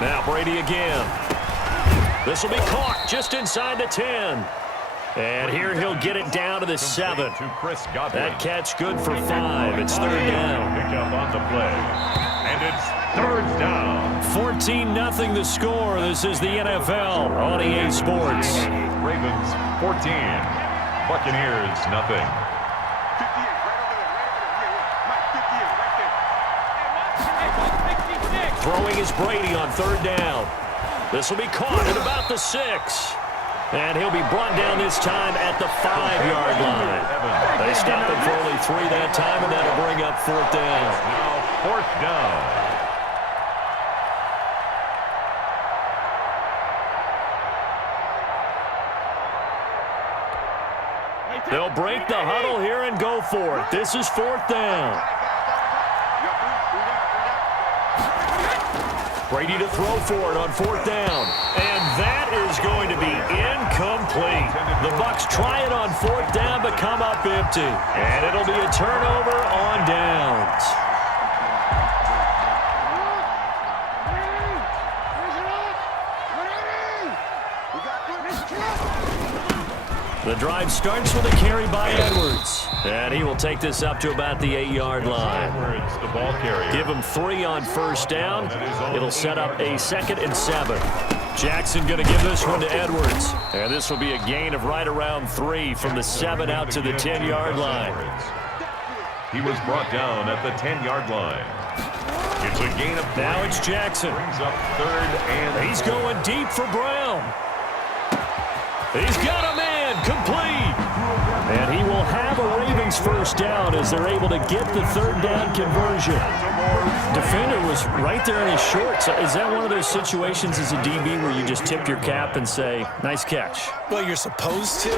Now Brady again. This will be caught just inside the 10. And here he'll get it down to the 7. That catch good for 5. It's third down. Pick up on the play. And it's third down. 14-0 the score. This is the NFL on EA Sports. Ravens 14. Buccaneers nothing. Throwing is Brady on third down. This will be caught at about the 6. And he'll be brought down this time at the 5-yard line. They stop him for only 3 that time, and that'll bring up fourth down. Now fourth down. They'll break the huddle here and go for it. This is fourth down. Brady to throw for it on fourth down. And that is going to be incomplete. The Bucs try it on fourth down but come up empty. And it'll be a turnover on downs. The drive starts with a carry by Edwards. And he will take this up to about the 8-yard line. Edwards, the ball carrier. Give him 3 on first down. It'll set up a 2nd and 7. Jackson going to give this one to Edwards. And this will be a gain of right around 3 from the 7 out to the 10-yard line. He was brought down at the 10-yard line. It's a gain of 3. Now it's Jackson. Brings up third and He's going deep for Brown. He's got a man complete. And he will have a Ravens first down as they're able to get the third down conversion. Defender was right there in his shorts. Is that one of those situations as a DB where you just tip your cap and say, nice catch? Well, you're supposed to,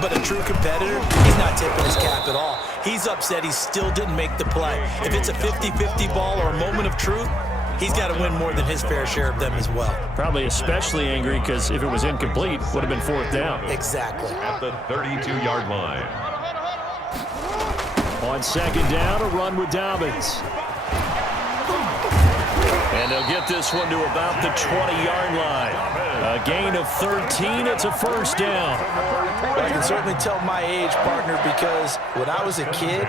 but a true competitor, he's not tipping his cap at all. He's upset he still didn't make the play. If it's a 50-50 ball or a moment of truth, he's got to win more than his fair share of them as well. Probably especially angry because if it was incomplete, would have been fourth down. Exactly. at the 32-yard line. On second down, a run with Dobbins. And they'll get this one to about the 20-yard line. A gain of 13. It's a first down. I can certainly tell my age, partner, because when I was a kid,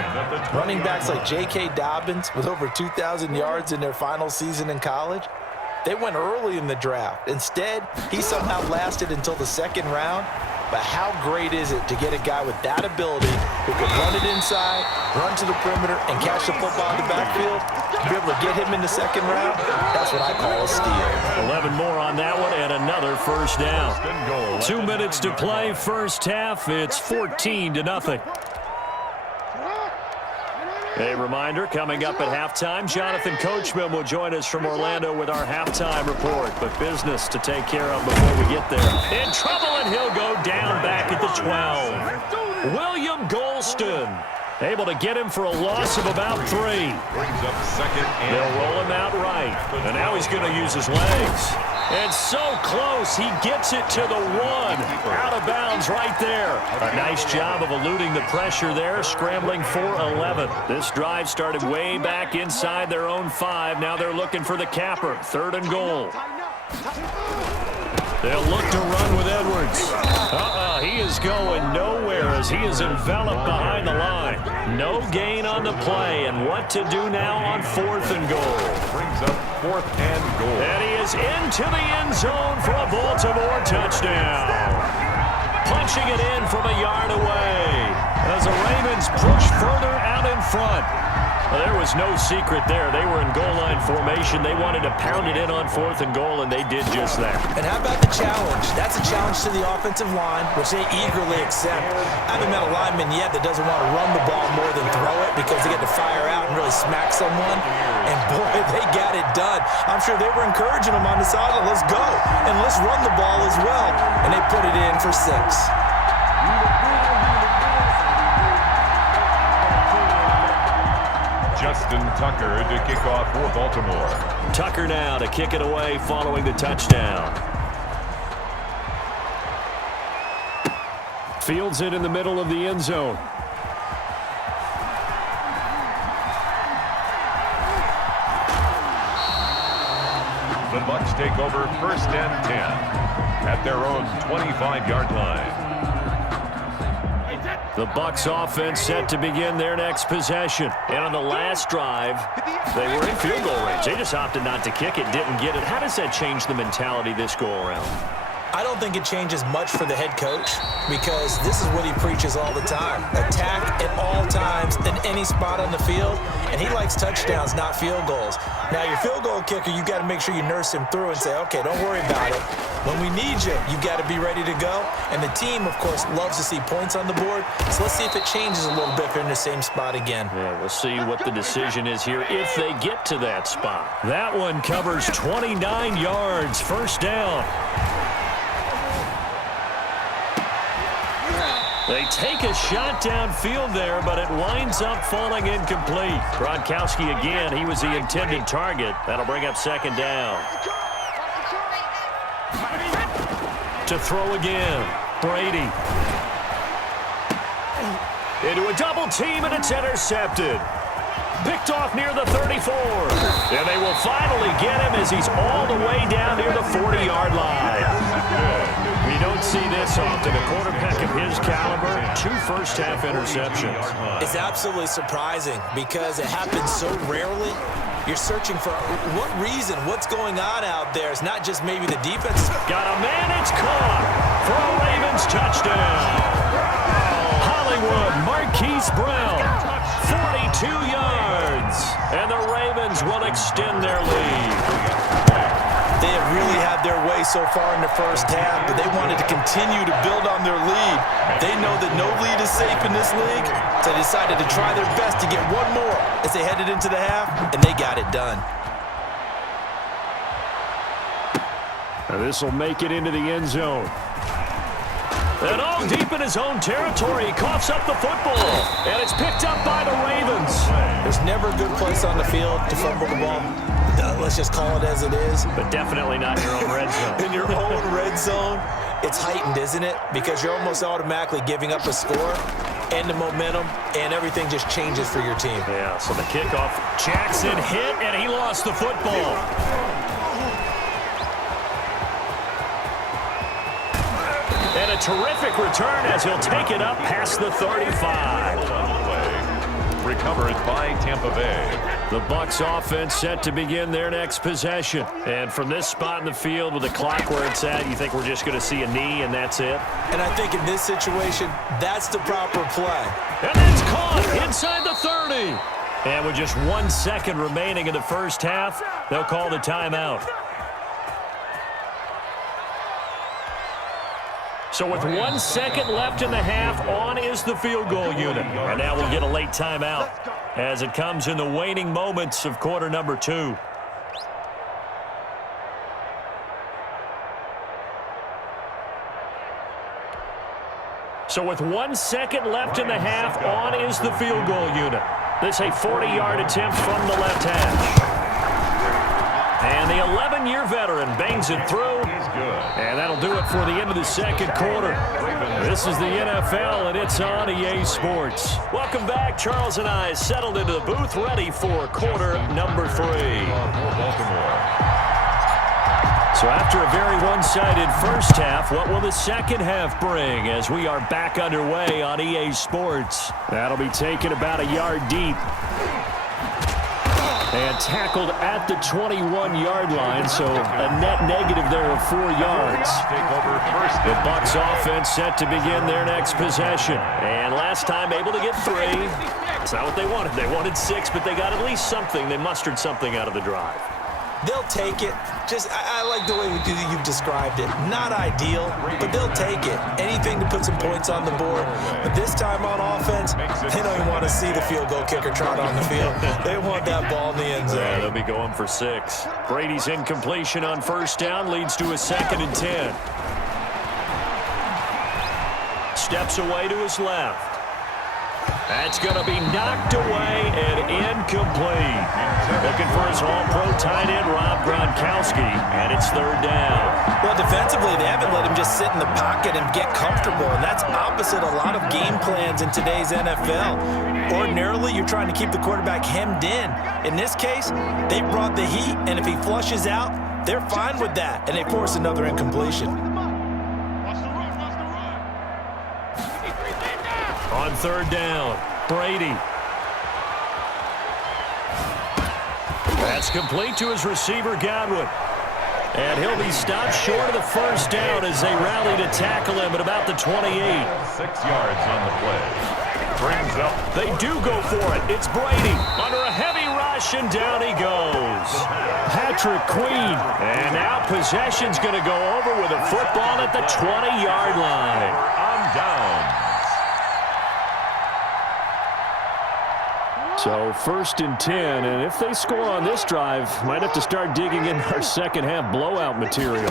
running backs like J.K. Dobbins with over 2,000 yards in their final season in college, they went early in the draft. Instead, he somehow lasted until the second round. But how great is it to get a guy with that ability who can run it inside, run to the perimeter, and catch the football in the backfield? To be able to get him in the second round, that's what I call a steal. 11 more on that one and another first down. 2 minutes to play, first half. It's 14-0. A reminder, coming up at halftime, Jonathan Coachman will join us from Orlando with our halftime report. But business to take care of before we get there. In trouble, and he'll go down back at the 12. William Golston able to get him for a loss of about 3. Brings up second and They'll roll him out right. And now he's going to use his legs. And so close, he gets it to the 1. Out of bounds right there. A nice job of eluding the pressure there, scrambling for 11. This drive started way back inside their own 5. Now they're looking for the capper. 3rd and goal. They'll look to run with Edwards. He is going nowhere as he is enveloped behind the line. No gain on the play, and what to do now on 4th and goal. brings up 4th and goal. And he is into the end zone for a Baltimore touchdown. Punching it in from a yard away as the Ravens push further out in front. Well, there was no secret there. They were in goal line formation. They wanted to pound it in on 4th and goal, and they did just that. And how about the challenge? That's a challenge to the offensive line, which they eagerly accept. I haven't met a lineman yet that doesn't want to run the ball more than throw it because they get to fire out and really smack someone. And, boy, they got it done. I'm sure they were encouraging them on the sideline. Let's go, and let's run the ball as well. And they put it in for 6. Justin Tucker to kick off for Baltimore. Tucker now to kick it away following the touchdown. Fields it in the middle of the end zone. The Bucs take over 1st and 10 at their own 25-yard line. The Bucs offense set to begin their next possession. And on the last drive, they were in field goal range. They just opted not to kick it, didn't get it. How does that change the mentality this go-around? I don't think it changes much for the head coach because this is what he preaches all the time. Attack at all times in any spot on the field, and he likes touchdowns, not field goals. Now, your field goal kicker, you got to make sure you nurse him through and say, okay, don't worry about it. When we need you, you got to be ready to go. And the team, of course, loves to see points on the board. So let's see if it changes a little bit if they're in the same spot again. Yeah, we'll see what the decision is here if they get to that spot. That one covers 29 yards, 1st down. They take a shot downfield there, but it winds up falling incomplete. Gronkowski again, he was the intended target. That'll bring up 2nd down. To throw again, Brady. Into a double team, and it's intercepted. Picked off near the 34. And they will finally get him as he's all the way down near the 40-yard line. We don't see this often. A quarterback of his caliber, 2 first-half interceptions. It's absolutely surprising because it happens so rarely. You're searching for what reason, what's going on out there. It's not just maybe the defense. Got a man, it's caught for a Ravens touchdown. Hollywood, Marquise Brown, 42 yards. And the Ravens will extend their lead. They have really had their way so far in the first half, but they wanted to continue to build on their lead. They know that no lead is safe in this league, so they decided to try their best to get one more as they headed into the half, and they got it done. Now this will make it into the end zone. And deep in his own territory, he coughs up the football, and it's picked up by the Ravens. There's never a good place on the field to fumble the ball. Let's just call it as it is. But definitely not in your own red zone. In your own red zone, it's heightened, isn't it? Because you're almost automatically giving up a score and the momentum, and everything just changes for your team. Yeah, so the kickoff, Jackson hit, and he lost the football. And a terrific return as he'll take it up past the 35. Recovered by Tampa Bay. The Bucs offense set to begin their next possession. And from this spot in the field with the clock where it's at, you think we're just going to see a knee and that's it? And I think in this situation, that's the proper play. And that's caught inside the 30. And with just 1 second remaining in the first half, they'll call the timeout. So with 1 second left in the half, on is the field goal unit. And now we'll get a late timeout as it comes in the waning moments of quarter number 2. So with 1 second left in the half, on is the field goal unit. This a 40-yard attempt from the left hash. And the 11-year veteran bangs it through. And that'll do it for the end of the second quarter. This is the NFL, and it's on EA Sports. Welcome back. Charles and I settled into the booth, ready for quarter number 3. So after a very one-sided first half, what will the second half bring as we are back underway on EA Sports? That'll be taken about a yard deep. And tackled at the 21-yard line, so a net negative there of 4 yards. The Bucs offense set to begin their next possession. And last time able to get 3. That's not what they wanted. They wanted 6, but they got at least something. They mustered something out of the drive. They'll take it. I like the way you've described it. Not ideal, but they'll take it. Anything to put some points on the board. But this time on offense, they don't even want to see the field goal kicker trot on the field. They want that ball in the end zone. Yeah, they'll be going for 6. Brady's incompletion on first down leads to a 2nd and 10. Steps away to his left. That's going to be knocked away and incomplete. Looking for his all-pro tight end, Rob Gronkowski, and it's 3rd down. Well, defensively, they haven't let him just sit in the pocket and get comfortable, and that's opposite a lot of game plans in today's NFL. Ordinarily, you're trying to keep the quarterback hemmed in. In this case, they brought the heat, and if he flushes out, they're fine with that, and they force another incompletion. On third down, Brady. That's complete to his receiver, Godwin. And he'll be stopped short of the first down as they rally to tackle him at about the 28. 6 yards on the play. Brings up. They do go for it. It's Brady under a heavy rush, and down he goes. Patrick Queen. And now possession's going to go over with a football at the 20-yard line. On down. So 1st and 10, and if they score on this drive, might have to start digging in our second-half blowout material.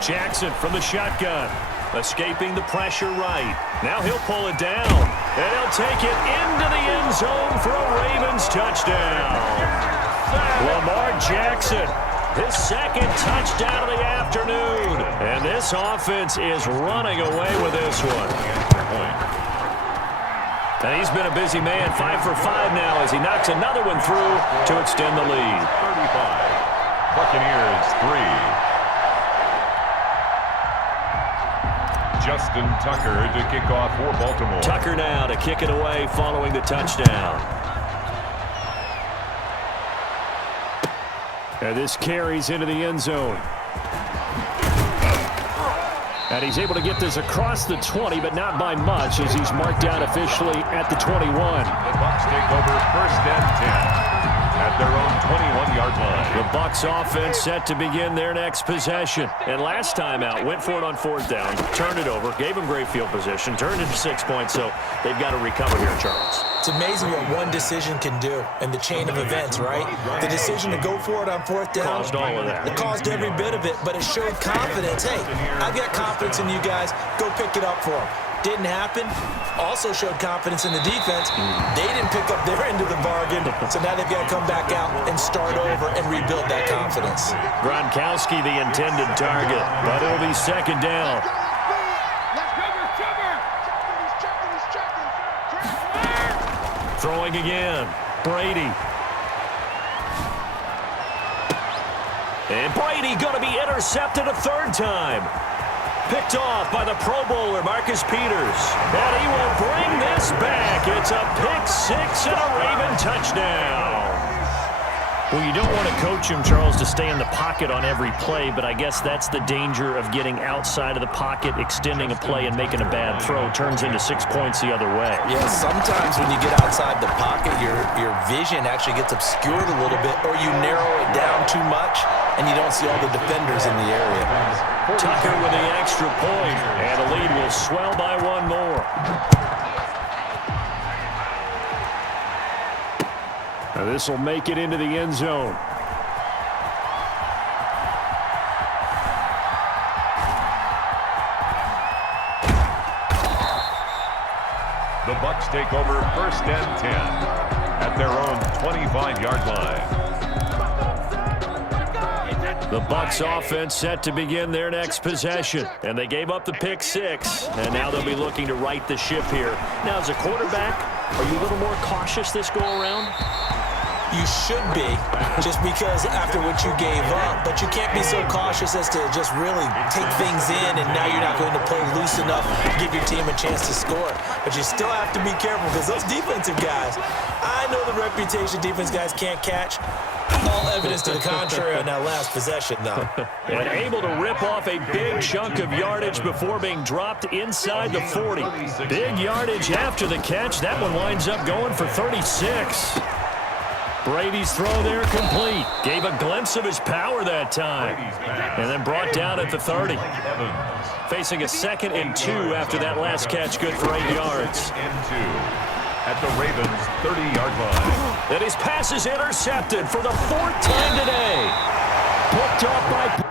Jackson from the shotgun, escaping the pressure right. Now he'll pull it down, and he'll take it into the end zone for a Ravens touchdown. Lamar Jackson, his second touchdown of the afternoon, and this offense is running away with this one. And he's been a busy man, 5 for 5 now as he knocks another one through to extend the lead. 35. Buccaneers 3. Justin Tucker to kick off for Baltimore. Tucker now to kick it away following the touchdown. And this carries into the end zone. And he's able to get this across the 20, but not by much, as he's marked down officially at the 21. The Bucs take over 1st and 10 at their own 21-yard line. The Bucs offense set to begin their next possession. And last time out, went for it on 4th down, turned it over, gave them great field position, turned it to 6 points, so they've got to recover here, Charles. It's amazing what one decision can do in the chain of events, right? The decision to go for it on 4th down. Caused all of that. It caused every bit of it, but it showed confidence. Hey, I've got confidence in you guys. Go pick it up for them. Didn't happen. Also showed confidence in the defense. They didn't pick up their end of the bargain, so now they've got to come back out and start over and rebuild that confidence. Gronkowski the intended target, but it'll be 2nd down. Throwing again, Brady. And Brady going to be intercepted a 3rd time. Picked off by the Pro Bowler, Marcus Peters. And he will bring this back. It's a pick 6 and a Raven touchdown. Well, you don't want to coach him, Charles, to stay in the pocket on every play, but I guess that's the danger of getting outside of the pocket, extending a play, and making a bad throw. Turns into 6 points the other way. Yeah, sometimes when you get outside the pocket, your vision actually gets obscured a little bit, or you narrow it down too much, and you don't see all the defenders in the area. Tucker with the extra point, and the lead will swell by 1 more. Now this will make it into the end zone. The Bucs take over 1st and 10 at their own 25-yard line. The Bucs offense set to begin their next possession, and they gave up the pick 6, and now they'll be looking to right the ship here. Now, as a quarterback, are you a little more cautious this go-around? You should be, just because after what you gave up, but you can't be so cautious as to just really take things in, and now you're not going to play loose enough to give your team a chance to score. But you still have to be careful, because those defensive guys, I know the reputation defense guys can't catch. All evidence to the contrary on that last possession, though. And able to rip off a big chunk of yardage before being dropped inside the 40. Big yardage after the catch. That one winds up going for 36. Brady's throw there complete. Gave a glimpse of his power that time. And then brought down at the 30. Facing a 2nd and 2 after that last catch, good for 8 yards. At the Ravens' 30-yard line. And his pass is intercepted for the 4th time today. Picked off by